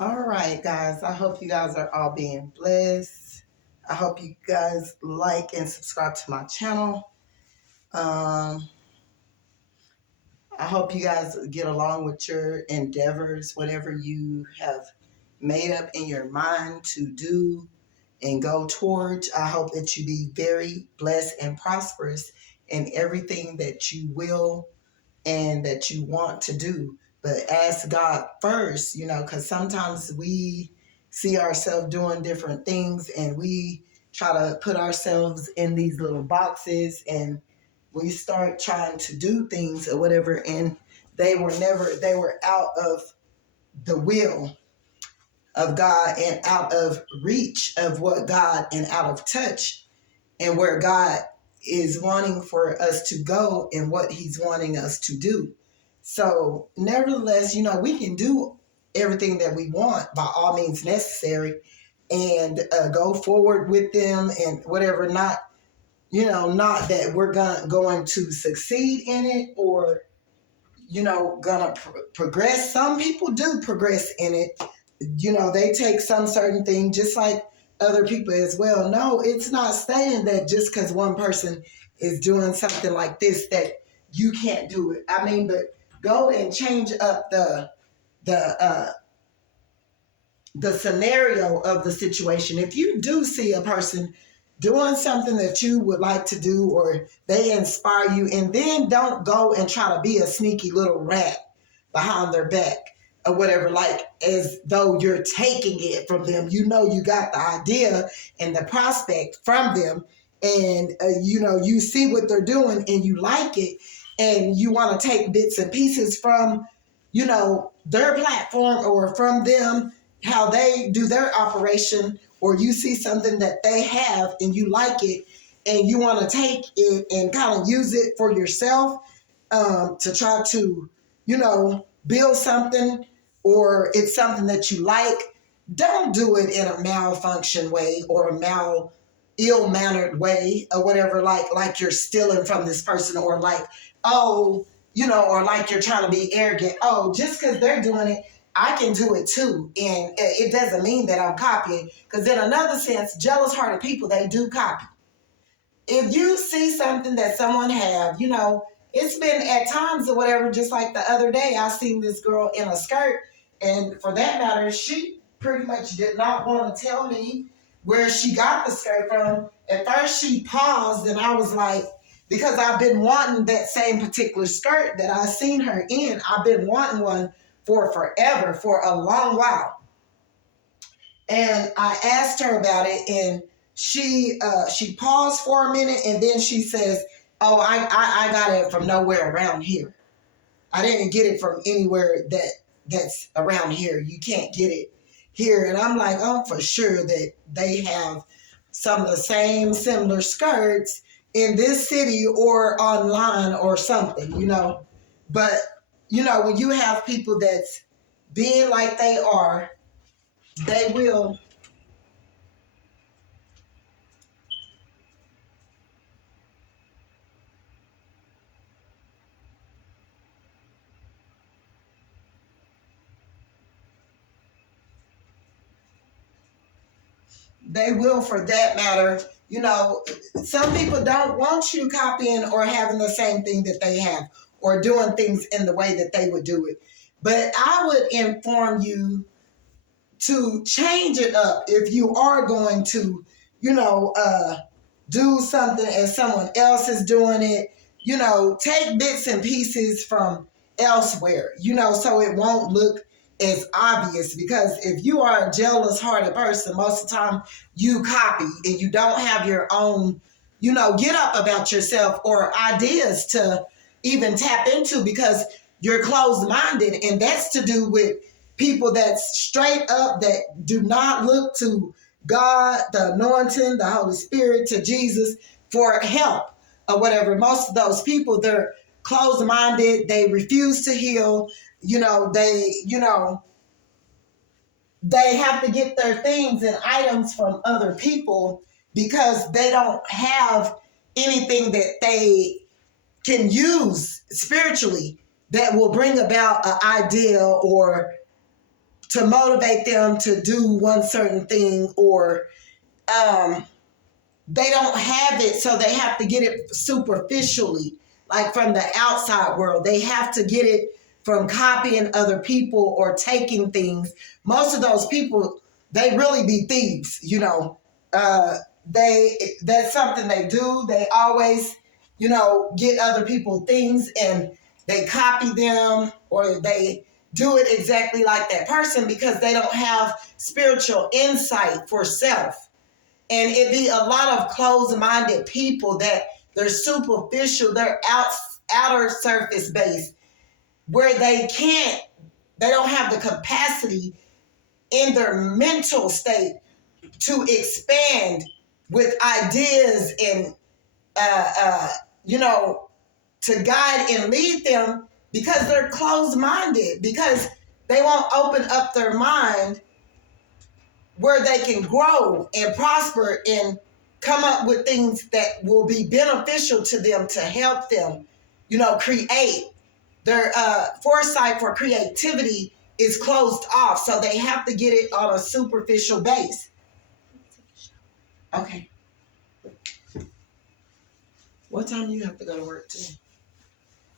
All right, guys. I hope you guys are all being blessed. I hope you guys like and subscribe to my channel. Um, I hope you guys get along with your endeavors, whatever you have made up in your mind to do and go towards. I hope that you be very blessed and prosperous in everything that you will and that you want to do. But ask God first, because sometimes we see ourselves doing different things and we try to put ourselves in these little boxes and we start trying to do things or whatever. And they were out of the will of God and out of reach of what God and out of touch and where God is wanting for us to go and what he's wanting us to do. So, nevertheless, we can do everything that we want by all means necessary and go forward with them and whatever, not that we're going to succeed in it or, gonna progress. Some people do progress in it. They take some certain thing just like other people as well. No, it's not saying that just because one person is doing something like this that you can't do it. I mean, but go and change up the uh, the scenario of the situation. If you do see a person doing something that you would like to do or they inspire you, and then don't go and try to be a sneaky little rat behind their back or whatever, like as though you're taking it from them. You got the idea and the prospect from them, and you see what they're doing and you like it, and you want to take bits and pieces from their platform or from them, how they do their operation, or you see something that they have and you like it and you want to take it and kind of use it for yourself, to try to build something, or it's something that you like. Don't do it in a malfunction way or a ill-mannered way or whatever, like you're stealing from this person, or like, oh, or like you're trying to be arrogant. Oh, just because they're doing it, I can do it too. And it doesn't mean that I'm copying, because in another sense, jealous-hearted people, they do copy. If you see something that someone have, it's been at times or whatever, just like the other day, I seen this girl in a skirt, and for that matter, she pretty much did not want to tell me where she got the skirt from. At first, she paused, and I was like, because I've been wanting that same particular skirt that I seen her in. I've been wanting one for forever, for a long while. And I asked her about it, and she paused for a minute, and then she says, "Oh, I got it from nowhere around here. I didn't get it from anywhere that's around here. You can't get it here." And I'm like, "Oh, for sure that they have some of the same similar skirts in this city or online or something. But when you have people that's being like they are, they will for that matter. Some people don't want you copying or having the same thing that they have or doing things in the way that they would do it. But I would inform you to change it up if you are going to, do something and someone else is doing it. Take bits and pieces from elsewhere, so it won't look as obvious. Because if you are a jealous hearted person, most of the time you copy and you don't have your own, get up about yourself or ideas to even tap into, because you're closed minded. And that's to do with people that's straight up, that do not look to God, the anointing, the Holy Spirit, to Jesus for help or whatever. Most of those people, they're closed minded. They refuse to heal. They have to get their things and items from other people because they don't have anything that they can use spiritually that will bring about an idea or to motivate them to do one certain thing, or they don't have it, so they have to get it superficially, like from the outside world. They have to get it from copying other people or taking things. Most of those people, they really be thieves, you know. That's something they do. They always, you know, get other people things and they copy them, or they do it exactly like that person because they don't have spiritual insight for self. And it be a lot of closed-minded people that they're superficial, they're outer surface based, where they don't have the capacity in their mental state to expand with ideas and, you know, to guide and lead them, because they're closed-minded, because they won't open up their mind where they can grow and prosper and come up with things that will be beneficial to them, to help them, you know, create. Their foresight for creativity is closed off, so they have to get it on a superficial base. Okay. What time do you have to go to work today?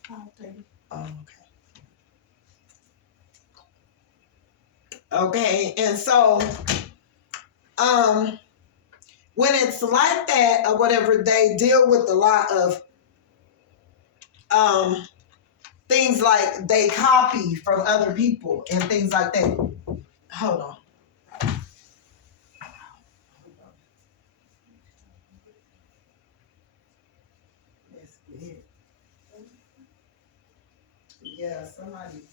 5:30. Oh, okay. Okay, and so when it's like that or whatever, they deal with a lot of things, like they copy from other people and things like that. Hold on. That's weird. Yeah, somebody.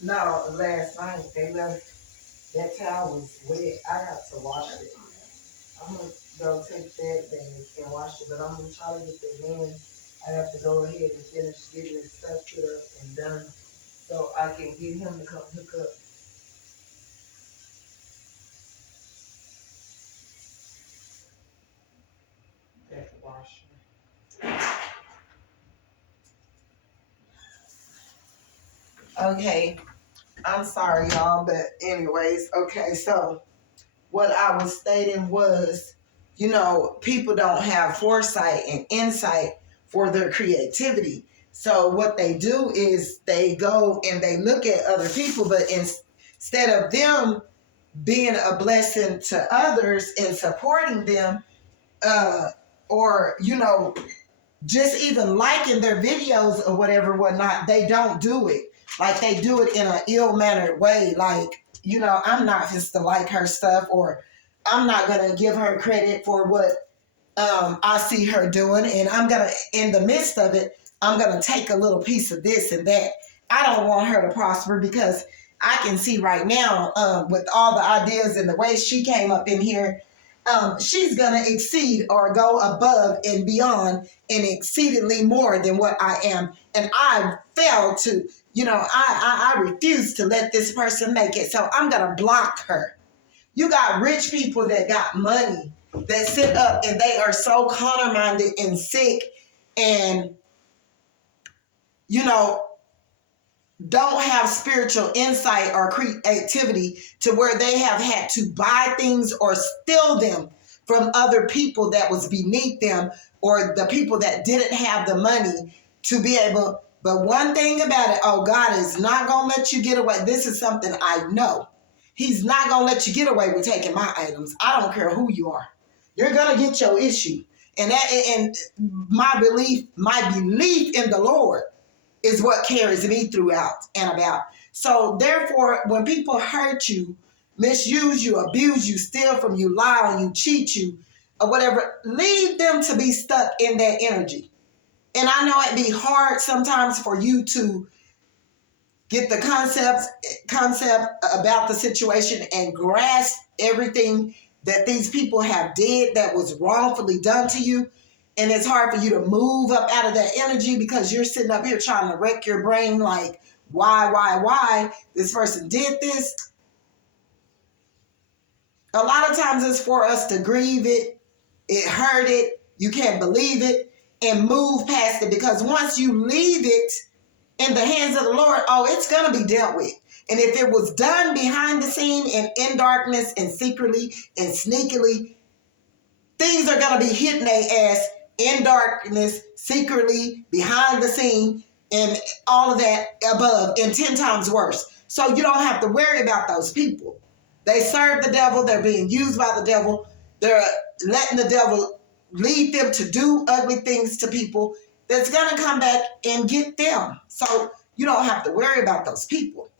No, last night they left. That towel was wet. I got to wash it. I'm gonna go take that bag and wash it, but I'm gonna try to get that in. I have to go ahead and finish getting this stuff put up and done, so I can get him to come hook up. That washer. Okay, I'm sorry, y'all, but anyways, okay, so what I was stating was, you know, people don't have foresight and insight for their creativity. So what they do is they go and they look at other people, but instead of them being a blessing to others and supporting them, or, you know, just even liking their videos or whatever, whatnot, they don't do it. Like, they do it in an ill-mannered way. Like, you know, I'm not just to like her stuff, or I'm not going to give her credit for what I see her doing. And I'm going to, in the midst of it, I'm going to take a little piece of this and that. I don't want her to prosper, because I can see right now, with all the ideas and the way she came up in here, she's going to exceed or go above and beyond and exceedingly more than what I am. And I failed to, you know, I refuse to let this person make it. So I'm going to block her. You got rich people that got money that sit up and they are so corner-minded and sick and, you know, don't have spiritual insight or creativity to where they have had to buy things or steal them from other people that was beneath them, or the people that didn't have the money to be able. But one thing about it, oh, God is not going to let you get away. This is something I know. He's not going to let you get away with taking my items. I don't care who you are. You're going to get your issue. And my belief in the Lord is what carries me throughout and about. So therefore, when people hurt you, misuse you, abuse you, steal from you, lie on you, cheat you, or whatever, leave them to be stuck in that energy. And I know it'd be hard sometimes for you to get the concept about the situation and grasp everything that these people have did that was wrongfully done to you. And it's hard for you to move up out of that energy because you're sitting up here trying to wreck your brain like, why this person did this. A lot of times it's for us to grieve it, hurt it, you can't believe it, and move past it, because once you leave it in the hands of the Lord, it's going to be dealt with. And if it was done behind the scene and in darkness and secretly and sneakily, things are going to be hitting their ass in darkness, secretly, behind the scene, and all of that above, and 10 times worse. So you don't have to worry about those people. They serve the devil. They're being used by the devil. They're letting the devil lead them to do ugly things to people that's going to come back and get them. So you don't have to worry about those people.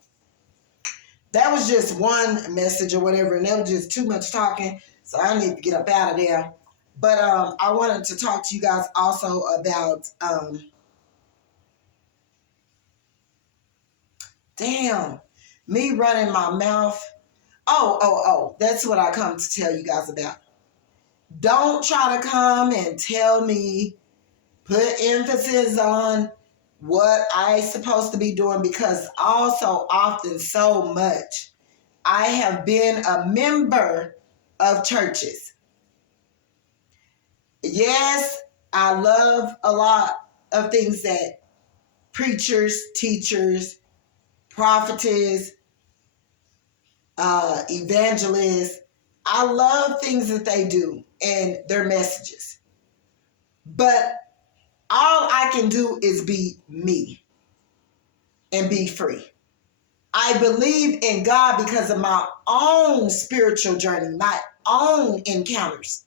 That was just one message or whatever, and that was just too much talking, so I need to get up out of there. But I wanted to talk to you guys also about, me running my mouth. That's what I come to tell you guys about. Don't try to come and tell me, put emphasis on what I'm supposed to be doing, because also often so much I have been a member of churches. Yes, I love a lot of things that preachers, teachers, prophetess, evangelists, I love things that they do and their messages. But all I can do is be me and be free. I believe in God because of my own spiritual journey, my own encounters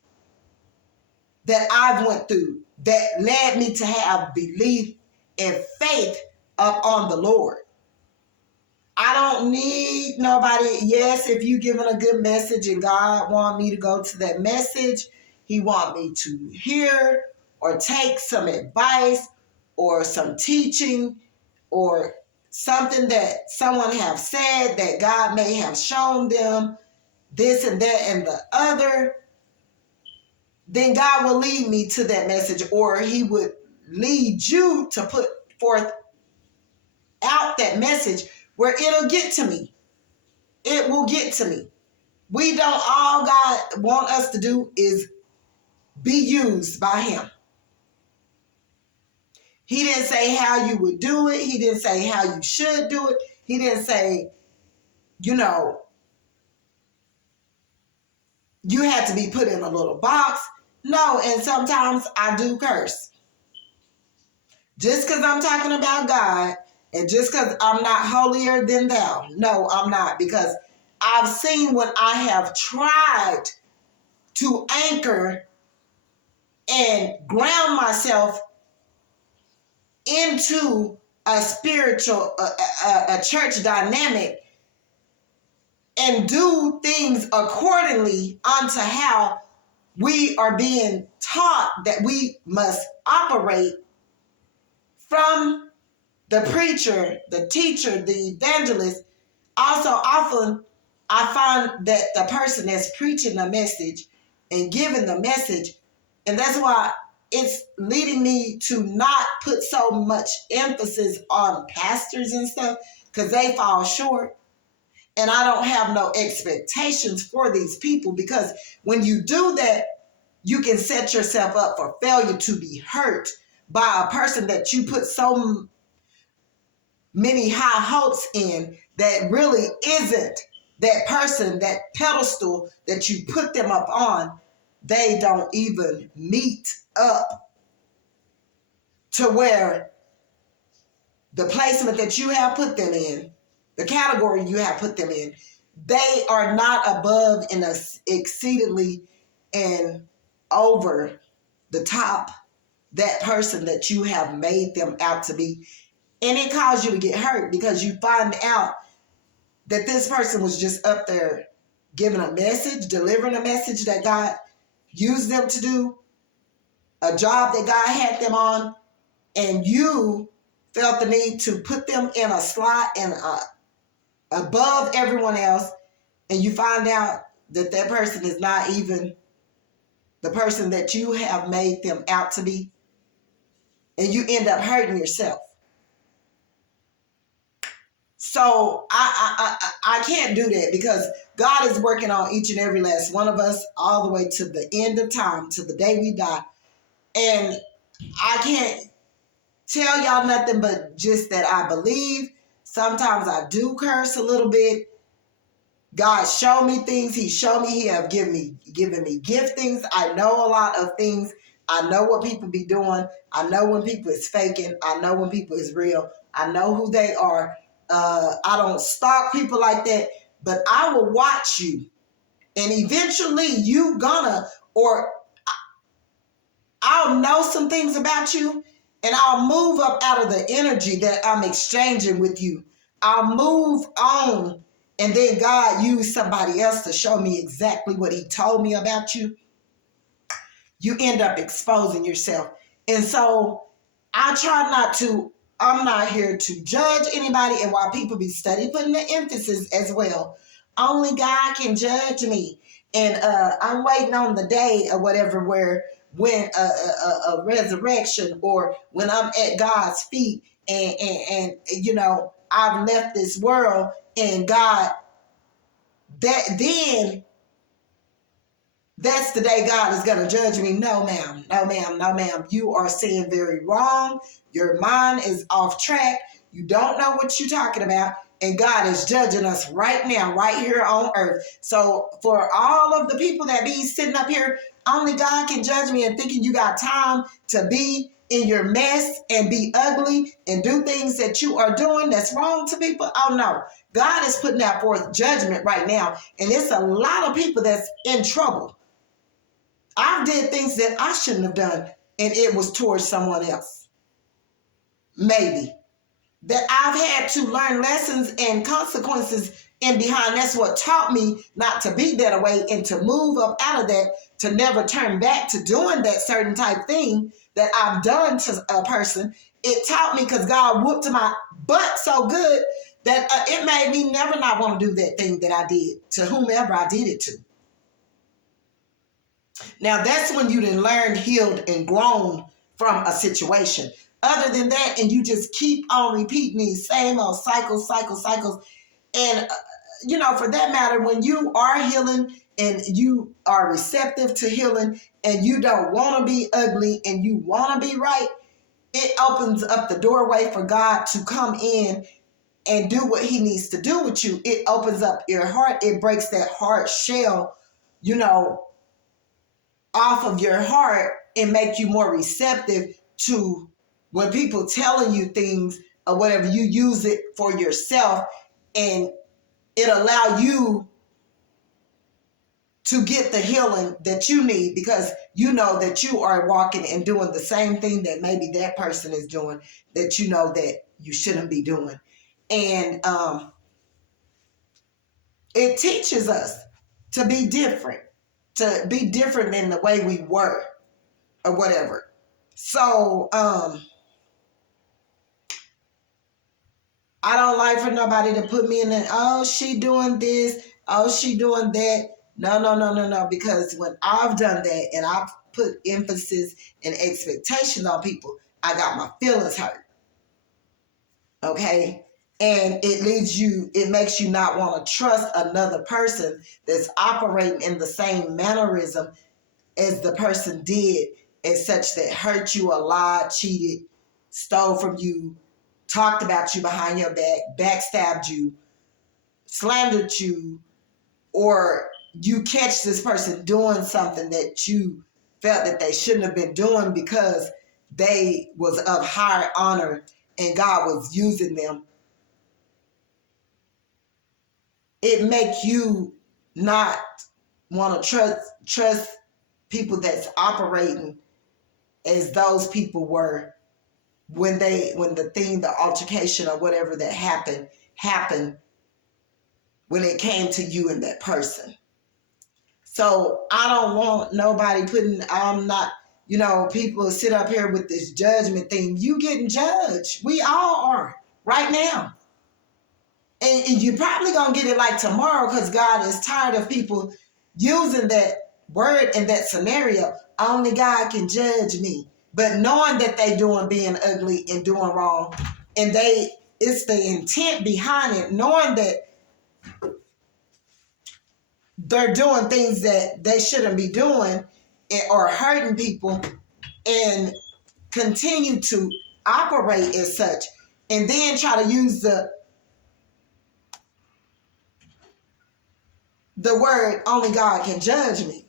that I've went through that led me to have belief and faith up on the Lord. I don't need nobody. Yes, if you giving a good message and God want me to go to that message, he want me to hear or take some advice or some teaching or something that someone have said that God may have shown them, this and that and the other, then God will lead me to that message, or he would lead you to put forth out that message where it'll get to me. It will get to me. We don't, all God want us to do is be used by him. He didn't say how you would do it. He didn't say how you should do it. He didn't say, you had to be put in a little box. No, and sometimes I do curse. Just because I'm talking about God and just because I'm not holier than thou. No, I'm not, because I've seen when I have tried to anchor and ground myself into a spiritual, a church dynamic and do things accordingly unto how we are being taught that we must operate from the preacher, the teacher, the evangelist. Also, often I find that the person that's preaching the message and giving the message, and that's why it's leading me to not put so much emphasis on pastors and stuff, because they fall short. And I don't have no expectations for these people, because when you do that, you can set yourself up for failure to be hurt by a person that you put so many high hopes in that really isn't that person, that pedestal that you put them up on. They don't even meet up to where the placement that you have put them in, the category you have put them in, they are not above and exceedingly and over the top that person that you have made them out to be. And it caused you to get hurt because you find out that this person was just up there giving a message, delivering a message that God used them to do, a job that God had them on, and you felt the need to put them in a slot and above everyone else, and you find out that that person is not even the person that you have made them out to be, and you end up hurting yourself. So I can't do that, because God is working on each and every last one of us all the way to the end of time, to the day we die. And I can't tell y'all nothing but just that I believe. Sometimes I do curse a little bit. God showed me things. He showed me. He have given me giftings. I know a lot of things. I know what people be doing. I know when people is faking. I know when people is real. I know who they are. I don't stalk people like that, but I will watch you, and eventually you gonna, or I'll know some things about you, and I'll move up out of the energy that I'm exchanging with you. I'll move on, and then God used somebody else to show me exactly what he told me about you. You end up exposing yourself. And so I try not to, I'm not here to judge anybody. And while people be study putting the emphasis as well, only God can judge me. And I'm waiting on the day or whatever where when a resurrection, or when I'm at God's feet, and you know, I've left this world, and God, that then that's the day God is going to judge me. No, ma'am. No, ma'am. No, ma'am. You are saying very wrong. Your mind is off track. You don't know what you're talking about. And God is judging us right now, right here on earth. So for all of the people that be sitting up here, only God can judge me, and thinking you got time to be in your mess and be ugly and do things that you are doing that's wrong to people. Oh, no. God is putting out forth judgment right now. And it's a lot of people that's in trouble. I've did things that I shouldn't have done, and it was towards someone else. Maybe. That I've had to learn lessons and consequences in behind. That's what taught me not to be that way, and to move up out of that, to never turn back to doing that certain type thing that I've done to a person. It taught me, because God whooped my butt so good that it made me never not want to do that thing that I did to whomever I did it to. Now, that's when you done learned, healed, and grown from a situation. Other than that, and you just keep on repeating these same old cycles. And, you know, for that matter, when you are healing and you are receptive to healing, and you don't want to be ugly and you want to be right, it opens up the doorway for God to come in and do what he needs to do with you. It opens up your heart. It breaks that hard shell, you know, off of your heart, and make you more receptive to when people telling you things or whatever. You use it for yourself, and it allow you to get the healing that you need, because you know that you are walking and doing the same thing that maybe that person is doing, that you know that you shouldn't be doing. And it teaches us to be different than the way we were or whatever. So I don't like for nobody to put me in the, oh, she doing this, oh, she doing that. No. Because when I've done that and I've put emphasis and expectations on people, I got my feelings hurt. Okay? And it makes you not want to trust another person that's operating in the same mannerism as the person did, as such that hurt you, lied, cheated, stole from you, talked about you behind your back, backstabbed you, slandered you, or you catch this person doing something that you felt that they shouldn't have been doing because they was of higher honor and God was using them. It make you not want to trust people that's operating as those people were when the altercation or whatever that happened when it came to you and that person. So I don't want nobody I'm not, people sit up here with this judgment thing. You getting judged. We all are right now. And you're probably going to get it like tomorrow, because God is tired of people using that word in that scenario, only God can judge me. But knowing that they being ugly and doing wrong, and it's the intent behind it, knowing that they're doing things that they shouldn't be doing or hurting people, and continue to operate as such, and then try to use the word only God can judge me.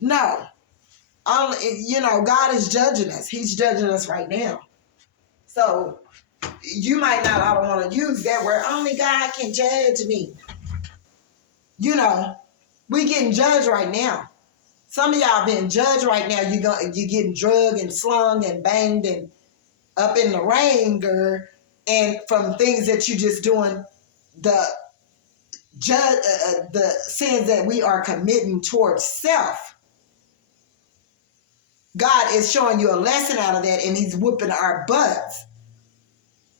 No. God is judging us. He's judging us right now. So you might not all want to use that word. Only God can judge me. We getting judged right now. Some of y'all being judged right now. You're getting drugged and slung and banged and up in the rain, girl, and from things that you just doing, the sins that we are committing towards self. God is showing you a lesson out of that, and he's whooping our butts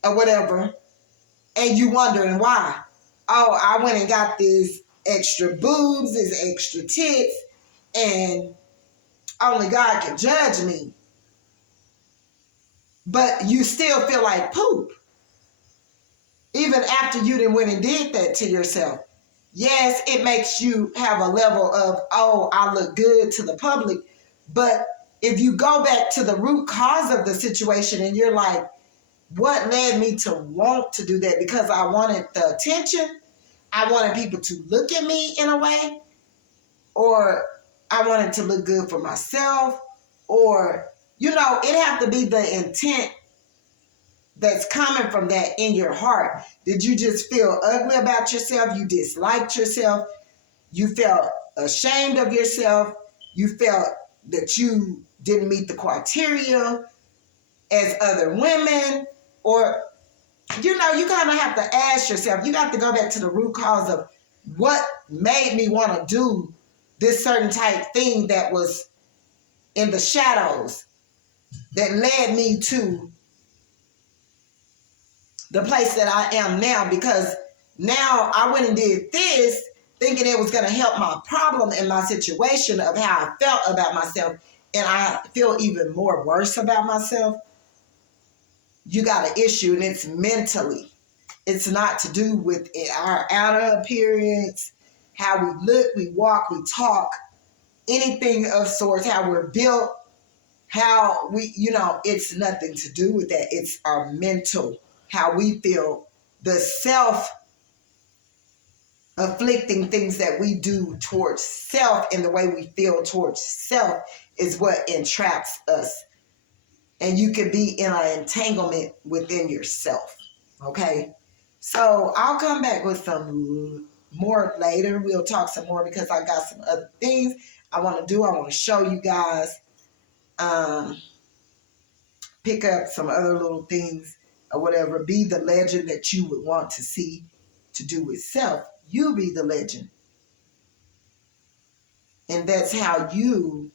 or whatever, and you wondering why. Oh, I went and got this extra boobs, this extra tits, and only God can judge me. But you still feel like poop. Even after you done went and did that to yourself. Yes, it makes you have a level of, oh, I look good to the public. But if you go back to the root cause of the situation and you're like, what led me to want to do that? Because I wanted the attention. I wanted people to look at me in a way. Or I wanted to look good for myself. Or, it have to be the intent that's coming from that in your heart. Did you just feel ugly about yourself? You disliked yourself? You felt ashamed of yourself? You felt that you didn't meet the criteria as other women? Or, you kind of have to ask yourself, you got to go back to the root cause of what made me want to do this certain type thing that was in the shadows that led me to the place that I am now, because now I went and did this thinking it was going to help my problem and my situation of how I felt about myself, and I feel even more worse about myself. You got an issue, and it's mentally. It's not to do with our outer appearance, how we look, we walk, we talk, anything of sorts, how we're built, how we, it's nothing to do with that. It's our mental, how we feel, the self-afflicting things that we do towards self, and the way we feel towards self is what entraps us. And you can be in an entanglement within yourself. Okay? So I'll come back with some more later. We'll talk some more because I got some other things I want to do. I want to show you guys. Pick up some other little things or whatever. Be the legend that you would want to see to do with self. You be the legend. And that's how you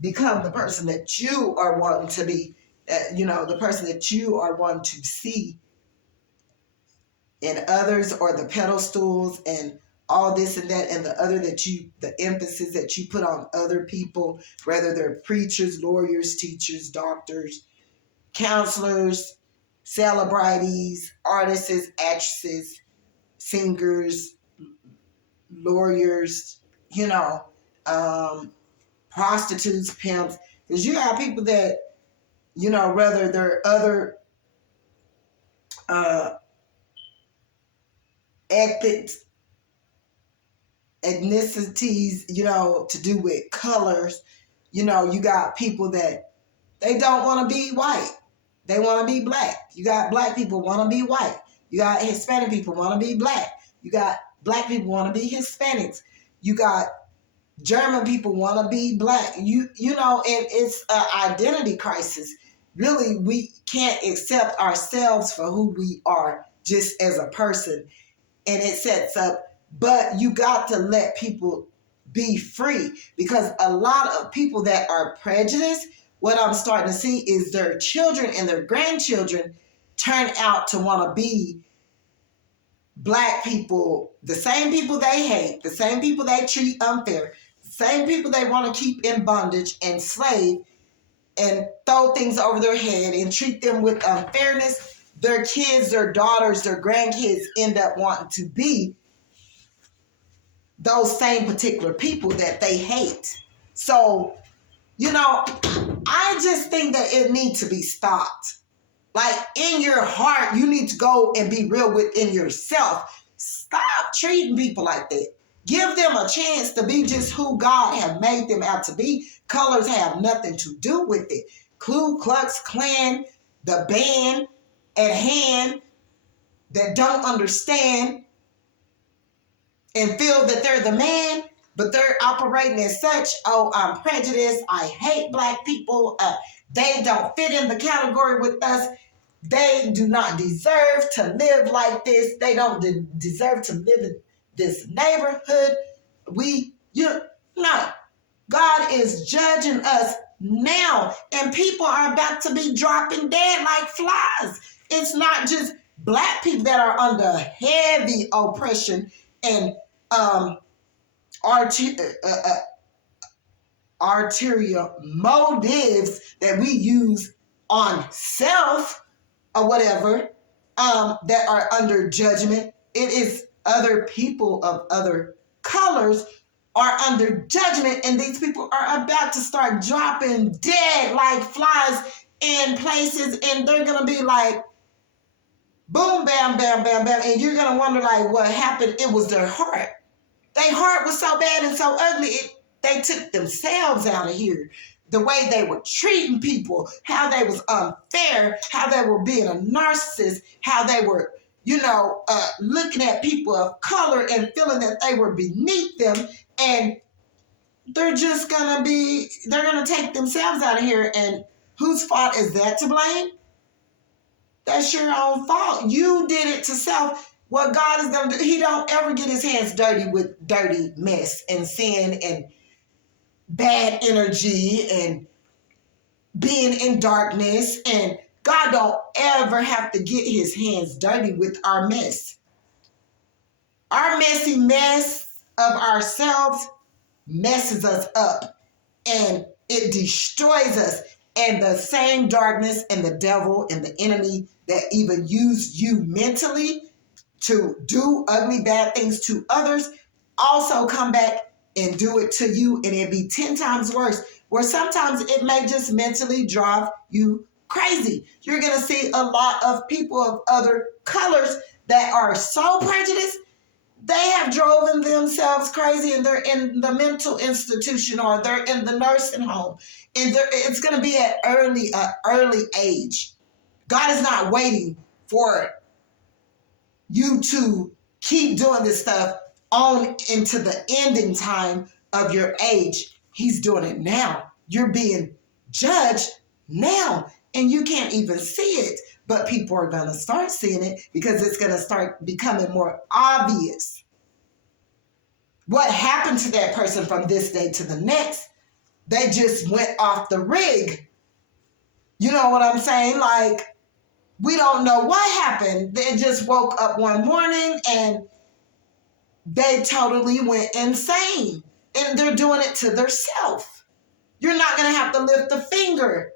become the person that you are wanting to be, the person that you are wanting to see in others, or the pedestals and all this and that and the other the emphasis that you put on other people, whether they're preachers, lawyers, teachers, doctors, counselors, celebrities, artists, actresses, singers, lawyers, prostitutes, pimps. Because you have people that, whether they're other ethnicities, to do with colors. You got people that they don't want to be white. They want to be black. You got black people want to be white. You got Hispanic people want to be black. You got black people want to be Hispanics. You got German people want to be black. And it's an identity crisis. Really, we can't accept ourselves for who we are just as a person. And it sets up, but you got to let people be free, because a lot of people that are prejudiced, what I'm starting to see is their children and their grandchildren turn out to want to be Black people, the same people they hate, the same people they treat unfair, the same people they want to keep in bondage and slave and throw things over their head and treat them with unfairness, their kids, their daughters, their grandkids end up wanting to be those same particular people that they hate. So, I just think that it needs to be stopped. Like, in your heart, you need to go and be real within yourself. Stop treating people like that. Give them a chance to be just who God have made them out to be. Colors have nothing to do with it. Ku Klux Klan, the band at hand that don't understand and feel that they're the man, but they're operating as such. Oh, I'm prejudiced. I hate Black people. They don't fit in the category with us. They do not deserve to live like this. They don't deserve to live in this neighborhood. No. God is judging us now, and people are about to be dropping dead like flies. It's not just Black people that are under heavy oppression and arterial motives that we use on self or whatever, that are under judgment. It is other people of other colors are under judgment, and these people are about to start dropping dead like flies in places, and they're going to be like, boom, bam, bam, bam, bam, and you're going to wonder, like, what happened? It was their heart. Their heart was so bad and so ugly, they took themselves out of here. The way they were treating people, how they was unfair, how they were being a narcissist, how they were, looking at people of color and feeling that they were beneath them, and they're going to take themselves out of here. And whose fault is that to blame? That's your own fault. You did it to self. What God is going to do, he don't ever get his hands dirty with dirty mess and sin and bad energy and being in darkness. And God don't ever have to get his hands dirty with our mess. Our messy mess of ourselves messes us up and it destroys us. And the same darkness and the devil and the enemy that even used you mentally to do ugly, bad things to others also come back and do it to you, and it'd be 10 times worse, where sometimes it may just mentally drive you crazy. You're going to see a lot of people of other colors that are so prejudiced, they have driven themselves crazy, and they're in the mental institution or they're in the nursing home, and it's going to be at early age. God is not waiting for you to keep doing this stuff on into the ending time of your age. He's doing it now. You're being judged now, and you can't even see it, but people are going to start seeing it because it's going to start becoming more obvious. What happened to that person from this day to the next? They just went off the rig. You know what I'm saying? Like, we don't know what happened. They just woke up one morning and they totally went insane. And they're doing it to themselves. You're not going to have to lift a finger.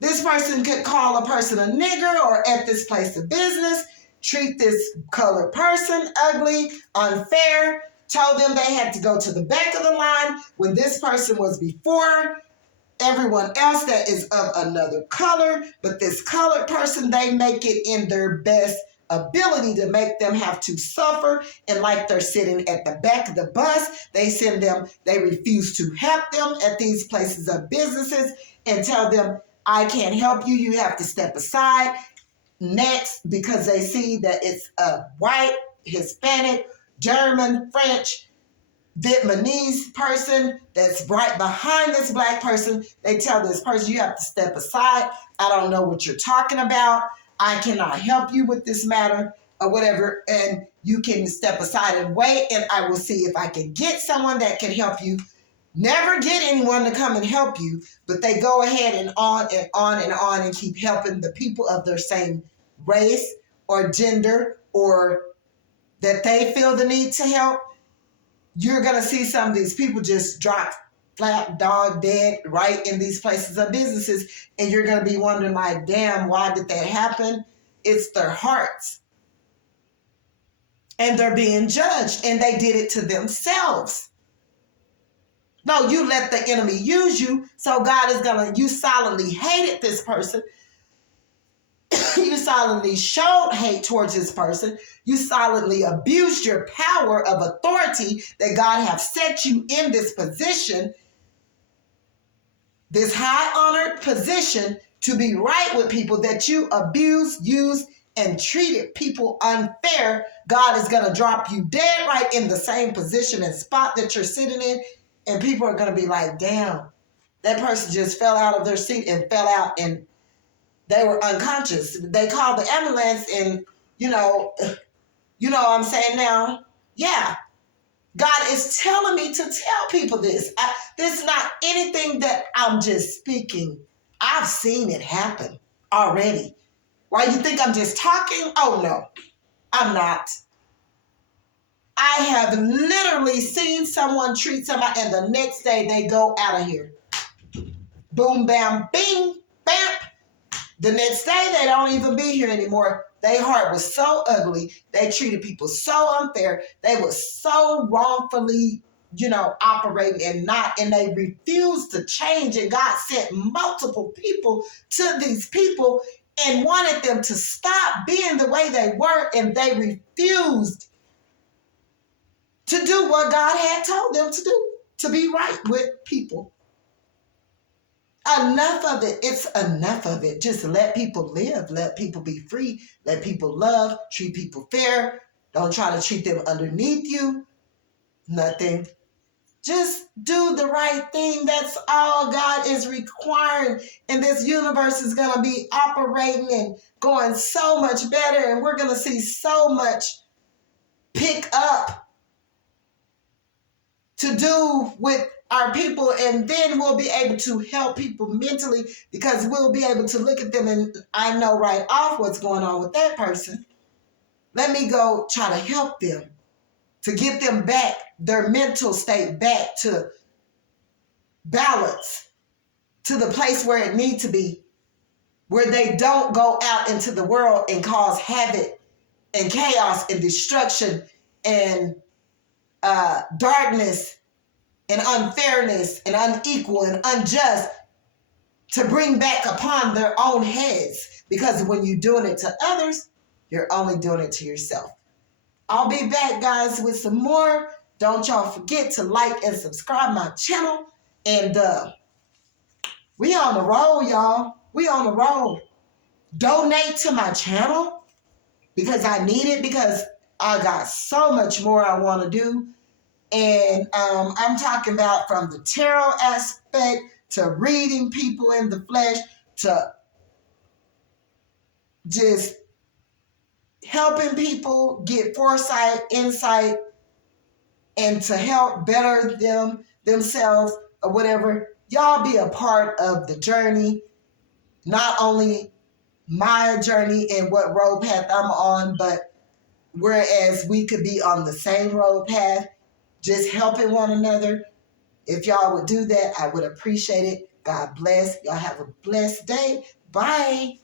This person could call a person a nigger, or at this place of business, treat this colored person ugly, unfair, told them they had to go to the back of the line when this person was before everyone else that is of another color. But this colored person, they make it in their best ability to make them have to suffer, and like they're sitting at the back of the bus, they refuse to help them at these places of businesses and tell them, I can't help you, you have to step aside. Next, because they see that it's a white, Hispanic, German, French, Vietnamese person that's right behind this black person, they tell this person, you have to step aside. I don't know what you're talking about. I cannot help you with this matter or whatever. And you can step aside and wait, and I will see if I can get someone that can help you. Never get anyone to come and help you, but they go ahead and on and on and on and keep helping the people of their same race or gender, or that they feel the need to help, you're going to see some of these people just drop flat, dog, dead right in these places of businesses. And you're going to be wondering, like, damn, why did that happen? It's their hearts. And they're being judged, and they did it to themselves. No, you let the enemy use you, so God is going to, you silently hated this person. You silently showed hate towards this person. You silently abused your power of authority that God has set you in this position, this high honored position, to be right with people, that you abused, used, and treated people unfair. God is going to drop you dead right in the same position and spot that you're sitting in. And people are going to be like, damn, that person just fell out of their seat and fell out, and they were unconscious. They called the ambulance, and you know what I'm saying now? Yeah. God is telling me to tell people this. This is not anything that I'm just speaking. I've seen it happen already. Why you think I'm just talking? Oh no, I'm not. I have literally seen someone treat somebody, and the next day they go out of here. Boom, bam, bing, bam. The next day, they don't even be here anymore. Their heart was so ugly. They treated people so unfair. They were so wrongfully, operating and they refused to change. And God sent multiple people to these people and wanted them to stop being the way they were. And they refused to do what God had told them to do, to be right with people. Enough of it. It's enough of it. Just let people live. Let people be free. Let people love. Treat people fair. Don't try to treat them underneath you. Nothing. Just do the right thing. That's all God is requiring. And this universe is going to be operating and going so much better. And we're going to see so much pick up to do with our people, and then we'll be able to help people mentally, because we'll be able to look at them and I know right off what's going on with that person. Let me go try to help them, to get them back, their mental state back to balance, to the place where it needs to be, where they don't go out into the world and cause havoc and chaos and destruction and darkness and unfairness and unequal and unjust to bring back upon their own heads. Because when you're doing it to others, you're only doing it to yourself. I'll be back, guys, with some more. Don't y'all forget to like and subscribe my channel. And we on the roll, y'all. We on the roll. Donate to my channel, because I need it, because I got so much more I want to do. And I'm talking about from the tarot aspect to reading people in the flesh to just helping people get foresight, insight, and to help better themselves or whatever. Y'all be a part of the journey, not only my journey and what road path I'm on, but whereas we could be on the same road path, just helping one another. If y'all would do that, I would appreciate it. God bless. Y'all have a blessed day. Bye.